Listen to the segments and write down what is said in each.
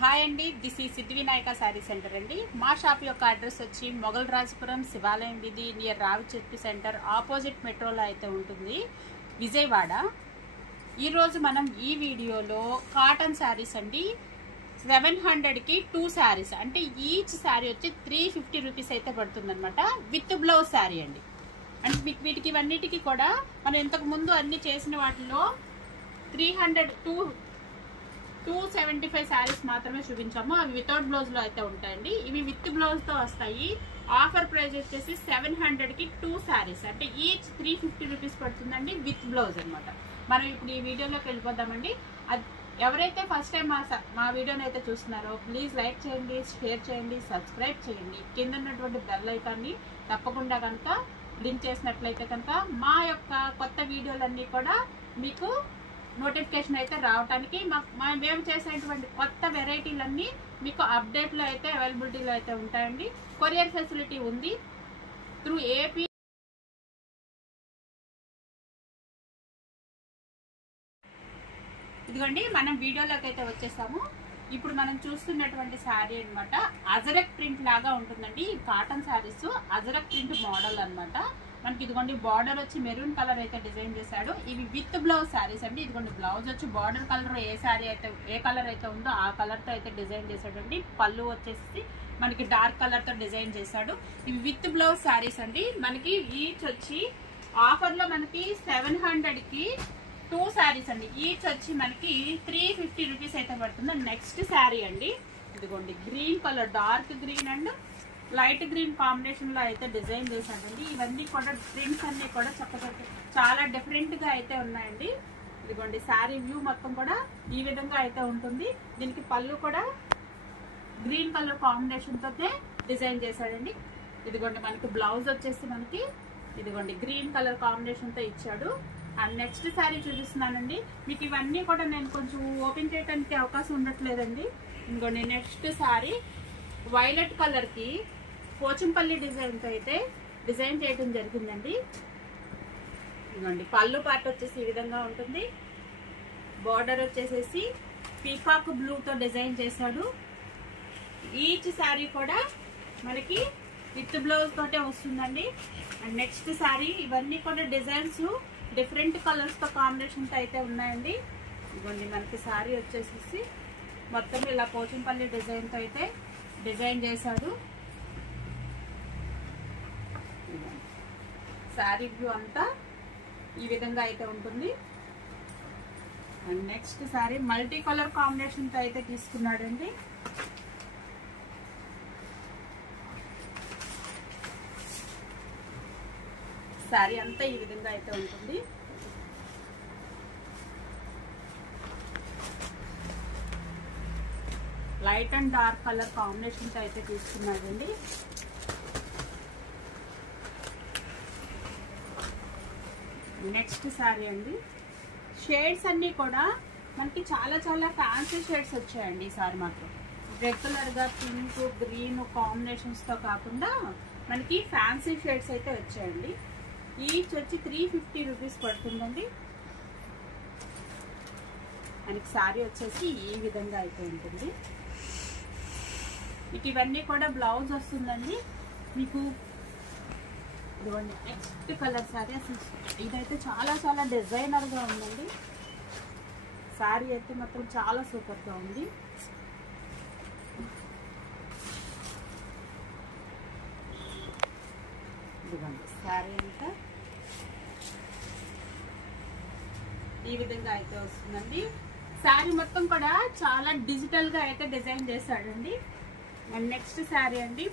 Hi అండి, this ఈ సిద్ధి Vinayaka sari centre అండి. మా షాప్ యొక్క అడ్రస్ వచ్చి మొగల్ రాజపురం శివాలయం వీధి నియర్ రావి చెట్టు సెంటర్ ఆపోజిట్ మెట్రోలో అయితే ఉంటుంది, విజయవాడ. ఈరోజు మనం ఈ వీడియోలో కాటన్ శారీస్ అండి 700కి 2 శారీస్, అంటే ఈచ్ శారీ వచ్చి 350 రూపీస్ అయితే పడుతుంది అనమాట. విత్ బ్లౌజ్ శారీ అండి. అంటే మీకు వీటికి ఇవన్నిటికీ కూడా మనం ఇంతకు ముందు అన్ని చేసిన వాటిలో 275 శారీస్ మాత్రమే చూపించాము. అవి వితౌట్ బ్లౌజ్ లో అయితే ఉంటాయండి. ఇవి విత్ బ్లౌజ్ తో వస్తాయి. ఆఫర్ ప్రైస్ వచ్చేసి 700కి 2 శారీస్, అంటే ఈచ్ 350 రూపీస్ పడుతుందండి, విత్ బ్లౌజ్ అనమాట. మనం ఇప్పుడు ఈ వీడియోలోకి వెళ్ళిపోదామండి. ఎవరైతే ఫస్ట్ టైం మా వీడియోని అయితే చూస్తున్నారో ప్లీజ్ లైక్ చేయండి, షేర్ చేయండి, సబ్స్క్రైబ్ చేయండి. కింద ఉన్నటువంటి బెల్ ఐకాన్ని తప్పకుండా కనుక క్లిక్ చేసినట్లయితే కనుక మా యొక్క కొత్త వీడియోలన్నీ కూడా మీకు నోటిఫికేషన్ అయితే రావడానికి, మేము చేసేటువంటి కొత్త వెరైటీలన్నీ మీకు అప్డేట్లో అయితే అవైలబిలిటీలో అయితే ఉంటాయండి. కొరియర్ ఫెసిలిటీ ఉంది త్రూ ఏపీ. ఇదిగోండి మనం వీడియోలోకి అయితే వచ్చేసాము. ఇప్పుడు మనం చూస్తున్నటువంటి శారీ అనమాట అజరక్ ప్రింట్ లాగా ఉంటుందండి. ఈ cotton saris ajrakh print model అనమాట. మనకి ఇదిగోండి బార్డర్ వచ్చి మెరూన్ కలర్ అయితే డిజైన్ చేశాడు. ఇవి విత్ బ్లౌజ్ శారీస్ అండి. ఇదిగోండి బ్లౌజ్ వచ్చి బార్డర్ కలర్ ఏ కలర్ అయితే ఉందో ఆ కలర్ తో అయితే డిజైన్ చేశాడండి. పళ్ళు వచ్చేసి మనకి డార్క్ కలర్ తో డిజైన్ చేశాడు. ఇవి విత్ బ్లౌజ్ శారీస్ అండి. మనకి ఈచ్ వచ్చి ఆఫర్ లో మనకి 700కి 2 శారీస్ అండి. ఈచ్ వచ్చి మనకి 350 రూపీస్ అయితే పడుతుంది. నెక్స్ట్ శారీ అండి, ఇదిగోండి green colour, dark green and light green combination లో అయితే డిజైన్ చేశాడండి. ఇవన్నీ కూడా ప్రింట్స్ అన్ని కూడా చక్కగా చాలా డిఫరెంట్ గా అయితే ఉన్నాయండి. ఇదిగోండి శారీ వ్యూ మొత్తం కూడా ఈ విధంగా అయితే ఉంటుంది. దీనికి పళ్ళు కూడా గ్రీన్ కలర్ కాంబినేషన్ తోనే డిజైన్ చేశాడండి. ఇదిగోండి మనకి బ్లౌజ్ వచ్చేసి మనకి ఇదిగోండి గ్రీన్ కలర్ కాంబినేషన్ తో ఇచ్చాడు. అండ్ నెక్స్ట్ శారీ చూపిస్తున్నానండి. మీకు ఇవన్నీ కూడా నేను కొంచెం ఓపెన్ చేయడానికి అవకాశం ఉండట్లేదండి. ఇంకోండి నెక్స్ట్ శారీ వైలెట్ కలర్ కి పోచంపల్లి డిజైన్ తో అయితే డిజైన్ చేయడం జరిగిందండి. ఇదిగోండి పళ్ళు పార్ట్ వచ్చేసి ఈ విధంగా ఉంటుంది. బార్డర్ వచ్చేసేసి పీకాక్ బ్లూ తో డిజైన్ చేశాడు. ఈచ్ శారీ కూడా మనకి విత్ బ్లౌజ్ తోటే వస్తుందండి. అండ్ నెక్స్ట్ శారీ ఇవన్నీ కూడా డిజైన్స్ డిఫరెంట్ కలర్స్ తో కాంబినేషన్ తో అయితే ఉన్నాయండి. ఇదిగోండి మనకి శారీ వచ్చేసేసి మొత్తం ఇలా పోచంపల్లి డిజైన్ తో అయితే డిజైన్ చేశాడు. శారీ వ్యూ అంతా ఈ విధంగా అయితే ఉంటుంది. And next sari multi colour combination తో అయితే తీసుకున్నాడండి. శారీ అంతా ఈ విధంగా అయితే ఉంటుంది. Light and dark colour combination తో అయితే తీసుకున్నాడండి. నెక్స్ట్ శారీ అండి. షేడ్స్ అన్ని కూడా మనకి చాలా చాలా ఫ్యాన్సీ షేడ్స్ వచ్చాయండి. ఈ సారీ మాత్రం రెగ్యులర్ గా పింక్ గ్రీన్ కాంబినేషన్స్ తో కాకుండా మనకి ఫ్యాన్సీ షేడ్స్ అయితే వచ్చాయండి. ఈచ్ వచ్చి 350 రూపీస్ పడుతుందండి. మనకి శారీ వచ్చేసి ఈ విధంగా అయితే ఉంటుంది. మీకు ఇవన్నీ కూడా బ్లౌజ్ వస్తుందండి. మీకు ఇదిగోండి నెక్స్ట్ కలర్ శారీ. అసలు ఇదైతే చాలా చాలా డిజైనర్ గా ఉందండి. శారీ అయితే మాత్రం చాలా సూపర్ గా ఉంది. ఇదిగోండి శారీ అంతా ఈ విధంగా అయితే వస్తుందండి. శారీ మొత్తం కూడా చాలా డిజిటల్ గా అయితే డిజైన్ చేశాడండి. అండ్ నెక్స్ట్ శారీ అండి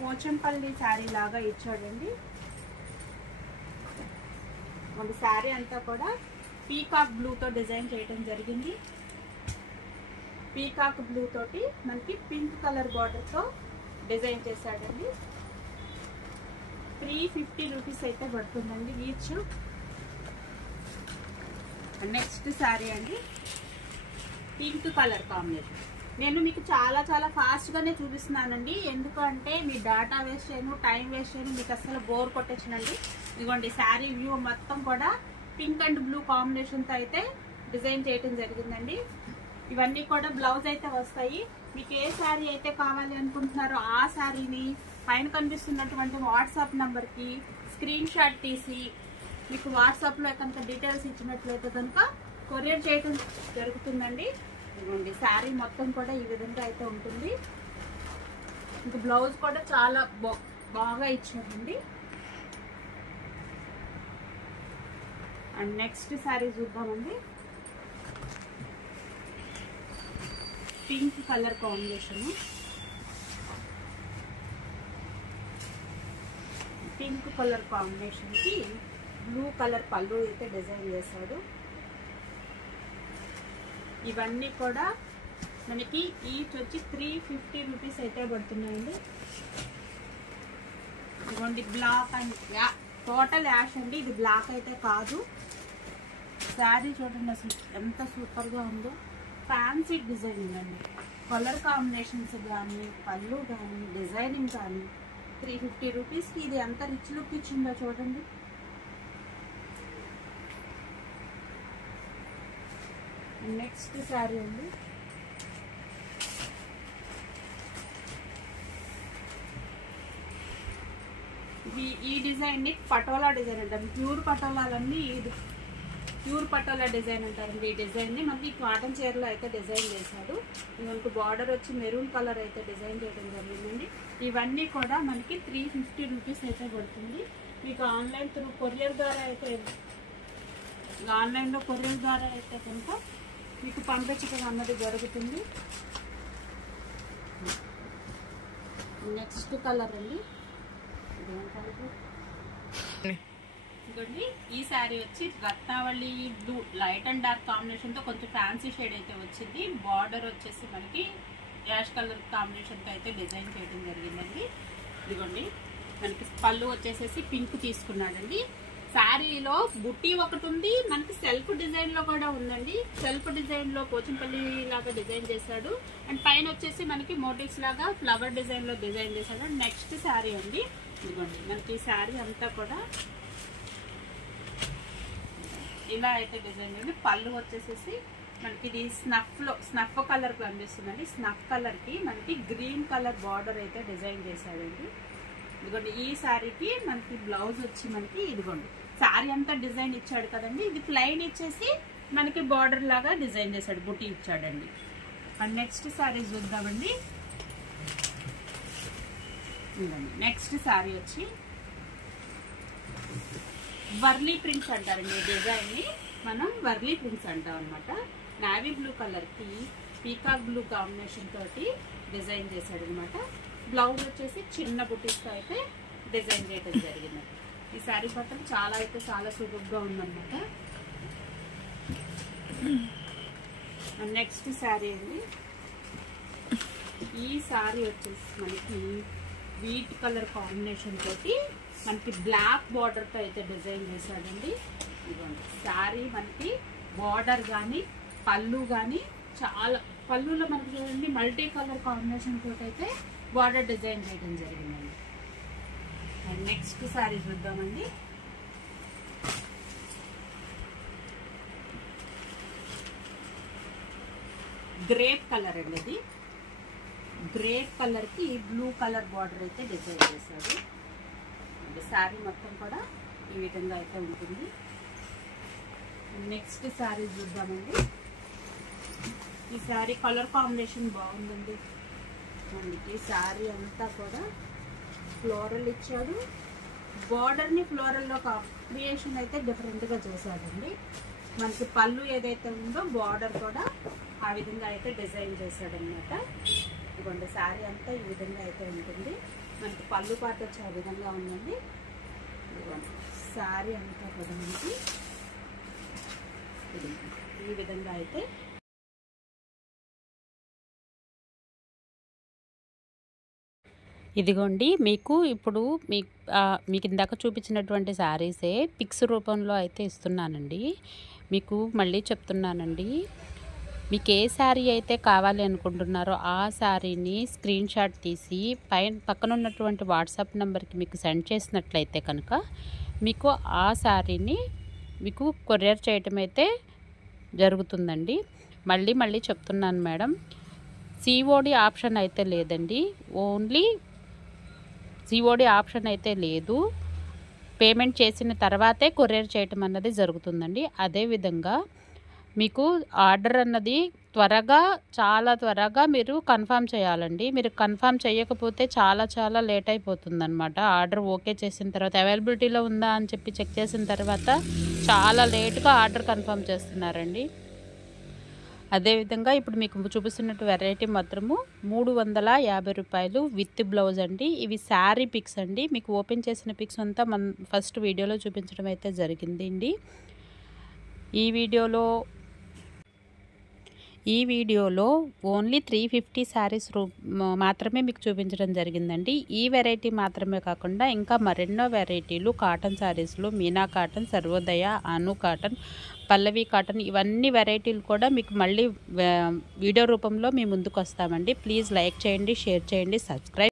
పోచంపల్లి శారీ లాగా ఇచ్చాడండి. మన శారీ అంతా కూడా పీకాక్ బ్లూ తో డిజైన్ చేయడం జరిగింది. పీకాక్ బ్లూ తోటి మనకి పింక్ కలర్ బార్డర్ తో డిజైన్ చేశాడండి. 350 రూపీస్ అయితే పడుతుందండి ఈచ్. నెక్స్ట్ శారీ అండి పింక్ కలర్ కాంబినేషన్. నేను మీకు చాలా చాలా ఫాస్ట్ గానే చూపిస్తున్నానండి. ఎందుకంటే మీ డేటా వేస్ట్ చేయను, టైం వేస్ట్ చేయను, మీకు అసలు బోర్ కొట్టేసానండి. ఇదిగోండి శారీ వ్యూ మొత్తం కూడా పింక్ అండ్ బ్లూ కాంబినేషన్ తో అయితే డిజైన్ చేయడం జరిగిందండి. ఇవన్నీ కూడా బ్లౌజ్ అయితే వస్తాయి. మీకు ఏ శారీ అయితే కావాలి అనుకుంటున్నారో ఆ శారీని పైన కనిపిస్తున్నటువంటి వాట్సాప్ నంబర్కి స్క్రీన్ షాట్ తీసి మీకు వాట్సాప్లో కనుక డీటెయిల్స్ ఇచ్చినట్లయితే కనుక కొరియర్ చేయడం జరుగుతుందండి. ఇదిగోండి శారీ మొత్తం కూడా ఈ విధంగా అయితే ఉంటుంది. ఇంకా బ్లౌజ్ కూడా చాలా బాగా ఇచ్చారండి. అండ్ నెక్స్ట్ శారీ చూద్దామండి. Pink colour combination, pink colour కాంబినేషన్కి బ్లూ కలర్ పళ్ళు అయితే డిజైన్ చేశాడు. ఇవన్నీ కూడా మనకి ఈచ్ వచ్చి 350 రూపీస్ అయితే పడుతున్నాయండి. ఇదిగోండి బ్లాక్ అండ్ టోటల్ యాష్ అండి, ఇది బ్లాక్ అయితే కాదు. శారీ చూడండి అసలు ఎంత సూపర్గా ఉందో. ఫ్యాన్సీ డిజైన్ ఉందండి. కలర్ కాంబినేషన్స్ కానీ పళ్ళు కానీ డిజైనింగ్ కానీ 350 రూపీస్కి ఇది ఎంత రిచ్ లుక్ ఇచ్చిందో చూడండి. నెక్స్ట్ శారీ అండి. ఈ డిజైన్ ని పటోలా డిజైన్ అంటారు. ప్యూర్ పటోలాలన్నీ ప్యూర్ పటోలా డిజైన్ అంటారండి. ఈ డిజైన్ ని మనకి కాటన్ చీరలో అయితే డిజైన్ చేశాడు. మనకు బార్డర్ వచ్చి మెరూన్ కలర్ అయితే డిజైన్ చేయడం జరిగిందండి. ఇవన్నీ కూడా మనకి 350 రూపీస్ అయితే పడుతుంది. మీకు ఆన్లైన్ త్రూ కొరియర్ ద్వారా అయితే ఆన్లైన్లో కొరియర్ ద్వారా అయితే కనుక మీకు పంపించడం అన్నది జరుగుతుంది. నెక్స్ట్ కలర్ అండి. ఇదిగోండి ఈ శారీ వచ్చి Ratnavali blue light and dark combination తో కొంచెం ఫ్యాన్సీ షేడ్ అయితే వచ్చింది. బార్డర్ వచ్చేసి మనకి యాష్ కలర్ కాంబినేషన్ తో అయితే డిజైన్ చేయడం జరిగిందండి. ఇదిగోండి మనకి పళ్ళు వచ్చేసేసి పింక్ తీసుకున్నాడండి. శారీలో బుట్టి ఒకటి ఉంది, మనకి సెల్ఫ్ డిజైన్ లో కూడా ఉందండి. సెల్ఫ్ డిజైన్ లో పోచంపల్లి లాగా డిజైన్ చేశాడు. అండ్ పైన వచ్చేసి మనకి మోటివ్స్ లాగా ఫ్లవర్ డిజైన్ లో డిజైన్ చేశాడు. నెక్స్ట్ శారీ అండి. ఇదిగోండి మనకి శారీ అంతా కూడా ఇలా అయితే డిజైన్ చేయండి. పళ్ళు వచ్చేసేసి మనకి ఇది స్నఫ్ కలర్ కనిపిస్తుందండి. స్నఫ్ కలర్ కి మనకి గ్రీన్ కలర్ బార్డర్ అయితే డిజైన్ చేశాడండి. ఇదిగోండి ఈ శారీకి మనకి బ్లౌజ్ వచ్చి మనకి ఇదిగోండి శారీ అంతా డిజైన్ ఇచ్చాడు కదండి. ఇది ప్లెయిన్ ఇచ్చేసి మనకి బార్డర్ లాగా డిజైన్ చేశాడు, బుట్టి ఇచ్చాడండి. అండ్ నెక్స్ట్ శారీ చూద్దామండి. నెక్స్ట్ శారీ వచ్చి వర్లీ ప్రింట్స్ అంటారండి. ఈ డిజైన్ ని మనం వర్లీ ప్రింట్స్ అంటాం అనమాట. నావీ బ్లూ కలర్ కి పీకాక్ బ్లూ కాంబినేషన్ తోటి డిజైన్ చేశాడు అనమాట. బ్లౌజ్ వచ్చేసి చిన్న బుటీస్ తో అయితే డిజైన్ చేయడం జరిగింది. ఈ శారీ పక్కన చాలా అయితే చాలా సూపర్ గా ఉందన్నమాట. నెక్స్ట్ శారీ అండి. ఈ శారీ వచ్చేసి మనకి వీట్ కలర్ కాంబినేషన్ తోటి మనకి బ్లాక్ బార్డర్ తో అయితే డిజైన్ చేశాడండి. ఇదిగోండి శారీ మనకి బార్డర్ కానీ పళ్ళు కానీ చాలా పళ్ళులో మనకి చూడండి మల్టీ కలర్ కాంబినేషన్ తోటి అయితే బార్డర్ డిజైన్ చేయడం జరిగిందండి. అండ్ నెక్స్ట్ శారీ చూద్దామండి. గ్రేప్ కలర్ అండి. అది గ్రేప్ కలర్ కి బ్లూ కలర్ బార్డర్ అయితే డిజైన్ చేశాడు. శారీ మొత్తం కూడా ఈ విధంగా అయితే ఉంటుంది. నెక్స్ట్ శారీ చూద్దామండి. ఈ శారీ కలర్ కాంబినేషన్ బాగుందండి. మనకి శారీ అంతా కూడా ఫ్లోరల్ ఇచ్చాడు. బార్డర్ ని ఫ్లోరల్ లో క్రియేషన్ అయితే డిఫరెంట్ గా చేశాడండి. మనకి పళ్ళు ఏదైతే ఉందో బార్డర్ కూడా ఆ విధంగా అయితే డిజైన్ చేశాడు అనమాట. ఇదిగోండి శారీ అంతా ఈ విధంగా అయితే ఉంటుంది. మనకి పళ్ళు పాట వచ్చి ఆ విధంగా ఉందండి. ఇదిగోండి శారీ అంతా కూడా మనకి ఈ విధంగా అయితే ఇదిగోండి మీకు ఇప్పుడు మీకు ఇందాక చూపించినటువంటి శారీసే పిక్స్ రూపంలో అయితే ఇస్తున్నానండి. మీకు మళ్ళీ చెప్తున్నానండి, మీకు ఏ శారీ అయితే కావాలి అనుకుంటున్నారో ఆ శారీని స్క్రీన్ షాట్ తీసి పక్కన ఉన్నటువంటి వాట్సాప్ నెంబర్కి మీకు సెండ్ చేసినట్లయితే కనుక మీకు ఆ శారీని మీకు కొరియర్ చేయటం అయితే జరుగుతుందండి. మళ్ళీ చెప్తున్నాను మేడం, సిఓడి ఆప్షన్ అయితే లేదండి, ఓన్లీ సిఓడి ఆప్షన్ అయితే లేదు. పేమెంట్ చేసిన తర్వాతే కొరియర్ చేయటం అన్నది జరుగుతుందండి. అదేవిధంగా మీకు ఆర్డర్ అన్నది చాలా త్వరగా మీరు కన్ఫర్మ్ చేయాలండి. మీరు కన్ఫర్మ్ చేయకపోతే చాలా లేట్ అయిపోతుందన్నమాట. ఆర్డర్ ఓకే చేసిన తర్వాత అవైలబిలిటీలో ఉందా అని చెప్పి చెక్ చేసిన తర్వాత చాలా లేట్గా ఆర్డర్ కన్ఫర్మ్ చేస్తున్నారండి. అదేవిధంగా ఇప్పుడు మీకు చూపిస్తున్నట్టు వెరైటీ మాత్రము 350 రూపాయలు విత్ బ్లౌజ్ అండి. ఇవి శారీ పిక్స్ అండి. మీకు ఓపెన్ చేసిన పిక్స్ అంతా ఫస్ట్ వీడియోలో చూపించడం అయితే జరిగింది అండి. ఈ వీడియోలో ఓన్లీ 350 శారీస్ మాత్రమే మీకు చూపించడం జరిగిందండి. ఈ వెరైటీ మాత్రమే కాకుండా ఇంకా మరెన్నో వెరైటీలు కాటన్ శారీస్లో మీనా కాటన్, సర్వోదయ, అను కాటన్, పల్లవి కాటన్ ఇవన్నీ వెరైటీలు కూడా మీకు మళ్ళీ వీడియో రూపంలో మీ ముందుకు వస్తామండి. ప్లీజ్ లైక్ చేయండి, షేర్ చేయండి, సబ్స్క్రైబ్